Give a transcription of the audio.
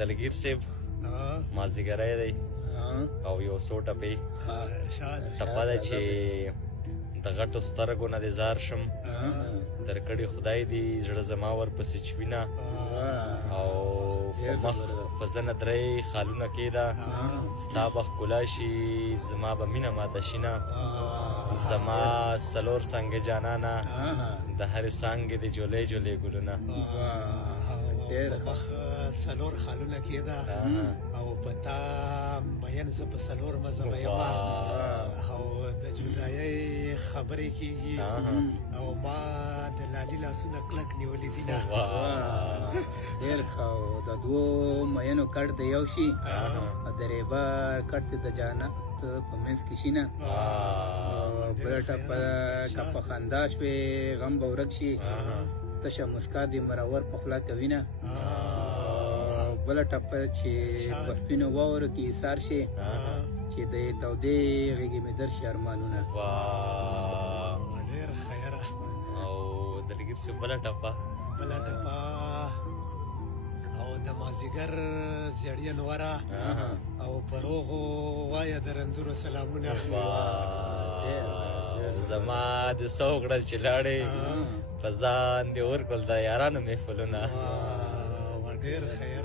دلګیر صاحب مازدیګری دی او یو څو ټپې ټپه ده چې د غټو سترګو نه دې زار شم درکړې خدای دې زړه زما ورپسې چوینه او په مخ په زنه درې خالونه کېده ستا به ښکلا شي زما به مینه ماته شینه زما څلور څانګې جانانه د هرې څانګې د جولۍ جولۍ ګلونه مخ څلور خالونه کېده او په تا مین زه په څلور مزه به یمه او د جدایۍ خبرې کېږي او ما د لالي لاسونه کلک نیولي دي نه ډېر ښه او د دوو مینو کټ د یو شي د ریبر کټ د جانت په منځ کې شي نه بله ټپه که په خندا شوې غم به ورک شي تشه مسکا دې مرور په خوله کوي نه بله ټپه چې په سپینو واورو کې ایثار شي چې د تودې غېږې مې درشي ارمانونه ډېر خیره او دلګیر صاحب بله ټپه او د مازدیګر زیړیه نوره او په روغو وایه د رنځورو سلامونه زما د څه وکړل چې لاړې په ځان دې ورکړل د یارانو محفلونه ډېر خیر